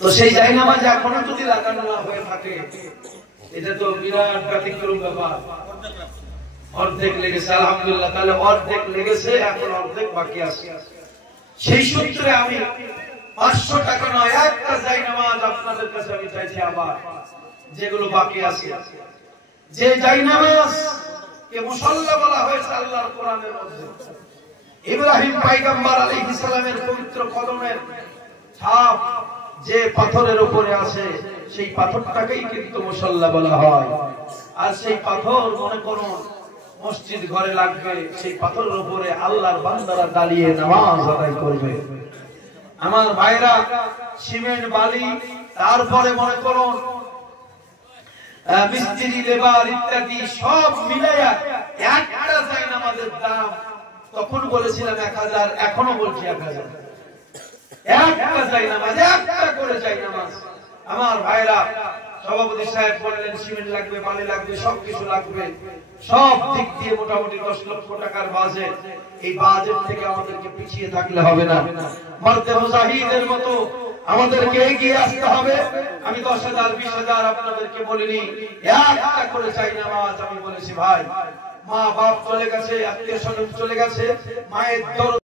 তো সেই জায়নামাজে এখনো যদি লাগানো না হয়ে থাকে, এটা তো বিরাট ব্যতিক্রম ব্যাপার। অর্ধেক লেগেছে আলহামদুলিল্লাহ, তাহলে অর্ধেক লেগেছে, এখন অর্ধেক বাকি আছে। সেই সূত্রে আমি 500 টাকা নয়, একটা জায়নামাজ আপনাদের কাছে আমি চাইছি আবার, যেগুলো বাকি আছে। যে জায়নামাজ কে মুসাল্লা বলা হয়েছে আল্লাহর কোরআনের মধ্যে, ইব্রাহিম পয়গম্বর আলাইহিস সালামের পবিত্র কদমের ছাপ যে পাথরের উপরে আছে, সেই পাথরটাকেই কিন্তু মুসাল্লা বলা হয়। আর সেই পাথর মনে করুন মসজিদ ঘরে লাগবে, সেই পাথরের উপরে আল্লাহর বান্দারা দাঁড়িয়ে নামাজ আদায় করবে। আমার ভাইরা, সিমেন্ট বালি, তারপরে মনে করুন মিস্ত্রি লেবার ইত্যাদি সব মিলাইয়া একটা জায়নামাজের দাম তখন বলেছিলাম 1000, এখনো বলছি 1000। একটা জায়নামাজ, একটা করে জায়নামাজ। আমার ভাইরা, সভাপতি সাহেব বললেন সিমেন্ট লাগবে, বালি লাগবে, সবকিছু লাগবে, সব দিক দিয়ে মোটামুটি 10 লক্ষ টাকার বাজেট। এই বাজেট থেকে আমাদেরকে পিছিয়ে থাকলে হবে না, মর্দে মুজাহিদের মতো আমাদেরকে এগিয়ে আসতে হবে। আমি 10,000 20,000 আপনাদেরকে বলিনি, একটা করে জায়নামাজ আমি বলেছি। ভাই, মা বাপ চলে গেছে, আত্মীয় স্বজন চলে গেছে, মায়ের